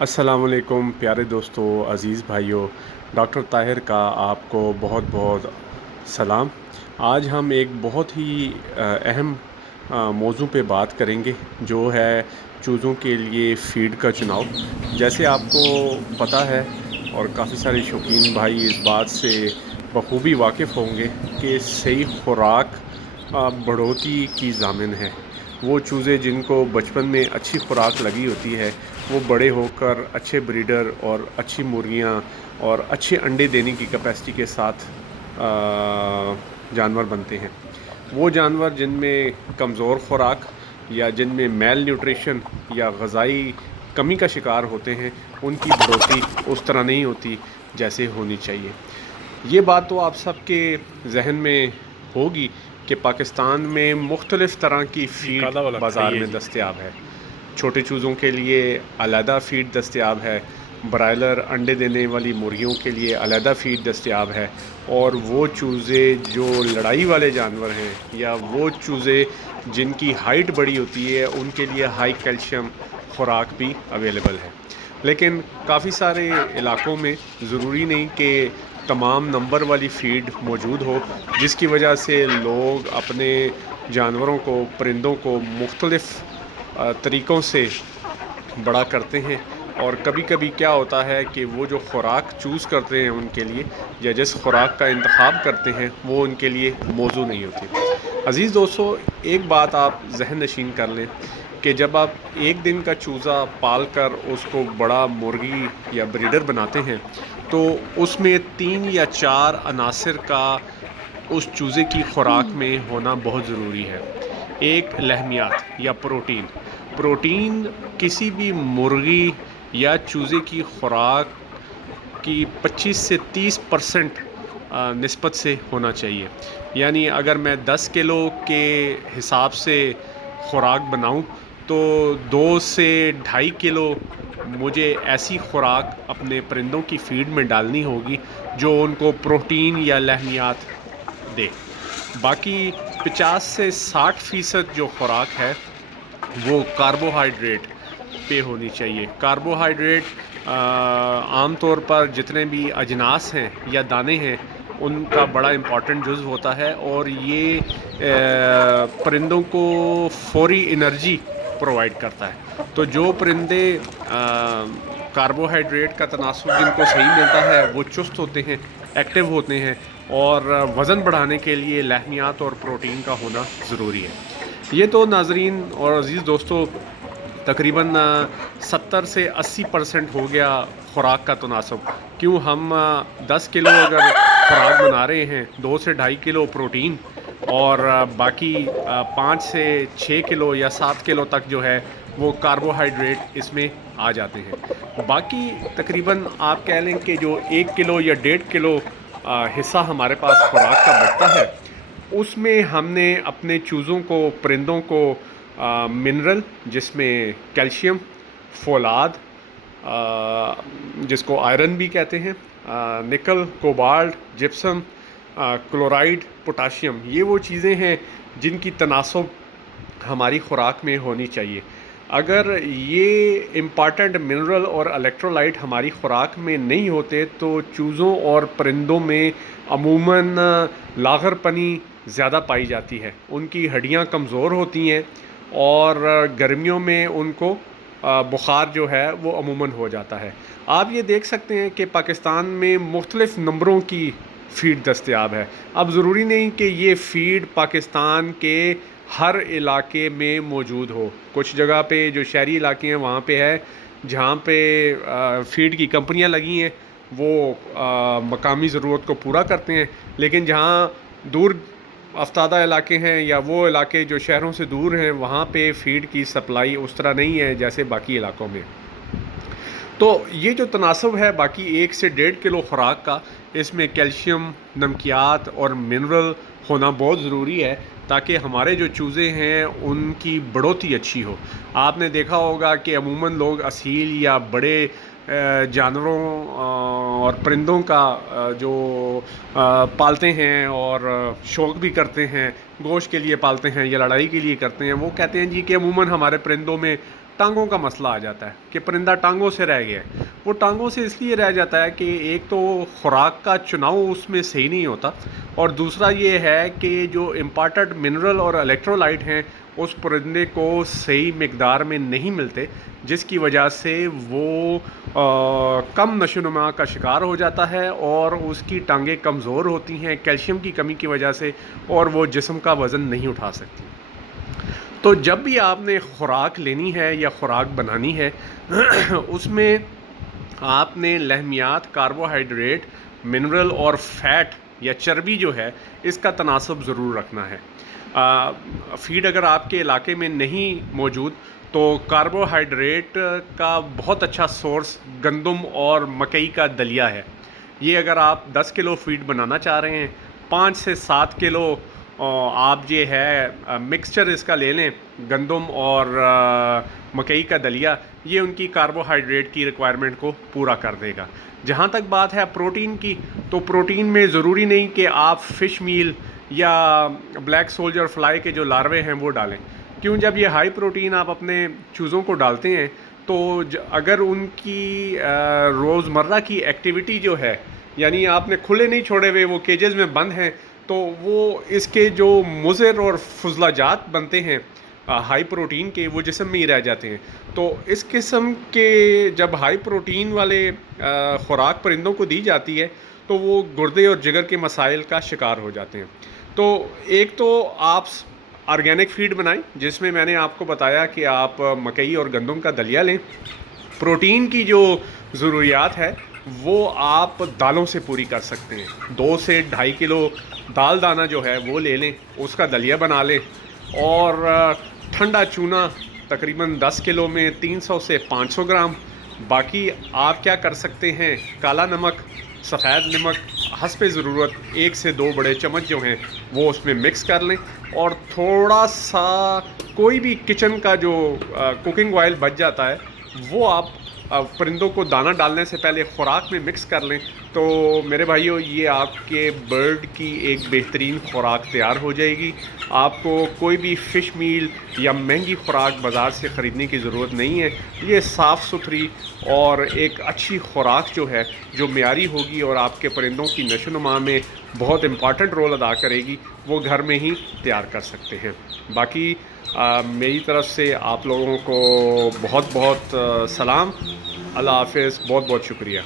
السلام علیکم پیارے دوستو، عزیز بھائیوں، ڈاکٹر طاہر کا آپ کو بہت بہت سلام۔ آج ہم ایک بہت ہی اہم موضوع پہ بات کریں گے، جو ہے چوزوں کے لیے فیڈ کا چناؤ۔ جیسے آپ کو پتہ ہے اور کافی سارے شوقین بھائی اس بات سے بخوبی واقف ہوں گے کہ صحیح خوراک بڑھوتی کی ضامن ہے۔ وہ چوزے جن کو بچپن میں اچھی خوراک لگی ہوتی ہے، وہ بڑے ہو کر اچھے بریڈر اور اچھی مرغیاں اور اچھے انڈے دینے کی کیپیسٹی کے ساتھ جانور بنتے ہیں۔ وہ جانور جن میں کمزور خوراک یا جن میں میل نیوٹریشن یا غذائی کمی کا شکار ہوتے ہیں، ان کی بڑھوتی اس طرح نہیں ہوتی جیسے ہونی چاہیے۔ یہ بات تو آپ سب کے ذہن میں ہوگی کہ پاکستان میں مختلف طرح کی جی فیڈ کالا والا بازار کھائیے میں جی۔ دستیاب ہے۔ چھوٹے چوزوں کے لیے علیحدہ فیڈ دستیاب ہے، برائلر انڈے دینے والی مرغیوں کے لیے علیحدہ فیڈ دستیاب ہے، اور وہ چوزے جو لڑائی والے جانور ہیں یا وہ چوزے جن کی ہائٹ بڑی ہوتی ہے، ان کے لیے ہائی کیلشیم خوراک بھی اویلیبل ہے۔ لیکن کافی سارے علاقوں میں ضروری نہیں کہ تمام نمبر والی فیڈ موجود ہو، جس کی وجہ سے لوگ اپنے جانوروں کو، پرندوں کو مختلف طریقوں سے بڑا کرتے ہیں، اور کبھی کبھی کیا ہوتا ہے کہ وہ جو خوراک چوز کرتے ہیں ان کے لیے، یا جس خوراک کا انتخاب کرتے ہیں، وہ ان کے لیے موزوں نہیں ہوتی۔ عزیز دوستو، ایک بات آپ ذہن نشین کر لیں کہ جب آپ ایک دن کا چوزا پال کر اس کو بڑا مرغی یا بریڈر بناتے ہیں، تو اس میں 3 یا 4 عناصر کا اس چوزے کی خوراک میں ہونا بہت ضروری ہے۔ ایک لحمیات یا پروٹین کسی بھی مرغی یا چوزے کی خوراک کی 25 سے 30% نسبت سے ہونا چاہیے۔ یعنی اگر میں 10 کلو کے حساب سے خوراک بناؤں تو 2 سے 2.5 کلو مجھے ایسی خوراک اپنے پرندوں کی فیڈ میں ڈالنی ہوگی جو ان کو پروٹین یا لحمیات دے۔ باقی 50 سے 60% جو خوراک ہے وہ کاربوہائیڈریٹ پہ ہونی چاہیے۔ کاربوہائیڈریٹ عام طور پر جتنے بھی اجناس ہیں یا دانے ہیں، ان کا بڑا امپورٹنٹ جزو ہوتا ہے، اور یہ پرندوں کو فوری انرجی پرووائڈ کرتا ہے۔ تو جو پرندے کاربوہائیڈریٹ کا تناسب جن کو صحیح ملتا ہے، وہ چست ہوتے ہیں، ایکٹیو ہوتے ہیں، اور وزن بڑھانے کے لیے لحمیات اور پروٹین کا ہونا ضروری ہے۔ یہ تو ناظرین اور عزیز دوستو تقریباً 70 سے 80% ہو گیا خوراک کا تناسب۔ کیوں ہم 10 کلو اگر خوراک بنا رہے ہیں، 2 سے 2.5 کلو پروٹین، اور باقی 5 سے 6 کلو یا 7 کلو تک جو ہے وہ کاربوہائیڈریٹ اس میں آ جاتے ہیں۔ باقی تقریباً آپ کہہ لیں کہ جو 1 کلو یا 1.5 کلو حصہ ہمارے پاس خوراک کا بچتا ہے، اس میں ہم نے اپنے چوزوں کو، پرندوں کو منرل جس میں کیلشیم، فولاد جس کو آئرن بھی کہتے ہیں، نکل، کوبالٹ، جپسم، کلورائڈ، پوٹاشیم، یہ وہ چیزیں ہیں جن کی تناسب ہماری خوراک میں ہونی چاہیے۔ اگر یہ امپارٹنٹ منرل اور الیکٹرولائٹ ہماری خوراک میں نہیں ہوتے تو چوزوں اور پرندوں میں عموماً لاغر پنی زیادہ پائی جاتی ہے، ان کی ہڈیاں کمزور ہوتی ہیں، اور گرمیوں میں ان کو بخار جو ہے وہ عموماً ہو جاتا ہے۔ آپ یہ دیکھ سکتے ہیں کہ پاکستان میں مختلف نمبروں کی فیڈ دستیاب ہے۔ اب ضروری نہیں کہ یہ فیڈ پاکستان کے ہر علاقے میں موجود ہو۔ کچھ جگہ پہ جو شہری علاقے ہیں وہاں پہ ہے، جہاں پہ فیڈ کی کمپنیاں لگی ہیں، وہ مقامی ضرورت کو پورا کرتے ہیں، لیکن جہاں دور افتادہ علاقے ہیں یا وہ علاقے جو شہروں سے دور ہیں، وہاں پہ فیڈ کی سپلائی اس طرح نہیں ہے جیسے باقی علاقوں میں۔ تو یہ جو تناسب ہے باقی 1 سے 1.5 کلو خوراک کا، اس میں کیلشیم، نمکیات اور منرل ہونا بہت ضروری ہے تاکہ ہمارے جو چوزے ہیں ان کی بڑھوتی اچھی ہو۔ آپ نے دیکھا ہوگا کہ عموماً لوگ اصیل یا بڑے جانوروں اور پرندوں کا جو پالتے ہیں اور شوق بھی کرتے ہیں، گوشت کے لیے پالتے ہیں یا لڑائی کے لیے کرتے ہیں، وہ کہتے ہیں جی کہ عموماً ہمارے پرندوں میں ٹانگوں کا مسئلہ آ جاتا ہے کہ پرندہ ٹانگوں سے رہ گیا ہے. وہ ٹانگوں سے اس لیے رہ جاتا ہے کہ ایک تو خوراک کا چناؤ اس میں صحیح نہیں ہوتا, اور دوسرا یہ ہے کہ جو امپارٹنٹ منرل اور الیکٹرولائٹ ہیں اس پرندے کو صحیح مقدار میں نہیں ملتے, جس کی وجہ سے وہ کم نشو و نما کا شکار ہو جاتا ہے اور اس کی ٹانگیں کمزور ہوتی ہیں کیلشیم کی کمی کی وجہ سے, اور وہ جسم کا وزن نہیں اٹھا سکتی. تو جب بھی آپ نے خوراک لینی ہے یا خوراک بنانی ہے اس میں آپ نے لحمیات, کاربوہائیڈریٹ, منرل اور فیٹ یا چربی جو ہے اس کا تناسب ضرور رکھنا ہے. فیڈ اگر آپ کے علاقے میں نہیں موجود تو کاربوہائیڈریٹ کا بہت اچھا سورس گندم اور مکئی کا دلیا ہے. یہ اگر آپ 10 کلو فیڈ بنانا چاہ رہے ہیں, 5 سے 7 کلو آپ یہ ہے مکسچر اس کا لے لیں, گندم اور مکئی کا دلیا, یہ ان کی کاربوہائیڈریٹ کی ریکوائرمنٹ کو پورا کر دے گا. جہاں تک بات ہے پروٹین کی, تو پروٹین میں ضروری نہیں کہ آپ فش میل یا بلیک سولجر فلائی کے جو لاروے ہیں وہ ڈالیں, کیوں جب یہ ہائی پروٹین آپ اپنے چوزوں کو ڈالتے ہیں تو اگر ان کی روزمرہ کی ایکٹیویٹی جو ہے, یعنی آپ نے کھلے نہیں چھوڑے ہوئے, وہ کیجز میں بند ہیں, تو وہ اس کے جو مضر اور فضلہ جات بنتے ہیں ہائی پروٹین کے, وہ جسم میں ہی رہ جاتے ہیں. تو اس قسم کے جب ہائی پروٹین والے خوراک پرندوں کو دی جاتی ہے تو وہ گردے اور جگر کے مسائل کا شکار ہو جاتے ہیں. تو ایک تو آپ آرگینک فیڈ بنائیں جس میں نے آپ کو بتایا کہ آپ مکئی اور گندم کا دلیا لیں. پروٹین کی جو ضروریات ہے وہ آپ دالوں سے پوری کر سکتے ہیں. 2 سے 2.5 کلو دال دانہ جو ہے وہ لے لیں, اس کا دلیا بنا لیں, اور ٹھنڈا چونا تقریباً 10 کلو میں 300 سے 500 گرام. باقی آپ کیا کر سکتے ہیں, کالا نمک, سفید نمک حسب ضرورت 1 سے 2 بڑے چمچ جو ہیں وہ اس میں مکس کر لیں, اور تھوڑا سا کوئی بھی کچن کا جو کوکنگ آئل بچ جاتا ہے وہ آپ پرندوں کو دانہ ڈالنے سے پہلے خوراک میں مکس کر لیں. تو میرے بھائیو, یہ آپ کے برڈ کی ایک بہترین خوراک تیار ہو جائے گی. آپ کو کوئی بھی فش میل یا مہنگی خوراک بازار سے خریدنے کی ضرورت نہیں ہے. یہ صاف ستھری اور ایک اچھی خوراک جو ہے جو معیاری ہوگی اور آپ کے پرندوں کی نشو و نما میں بہت امپارٹنٹ رول ادا کرے گی, وہ گھر میں ہی تیار کر سکتے ہیں. باقی میری طرف سے آپ لوگوں کو بہت بہت سلام. اللہ حافظ. بہت بہت شکریہ.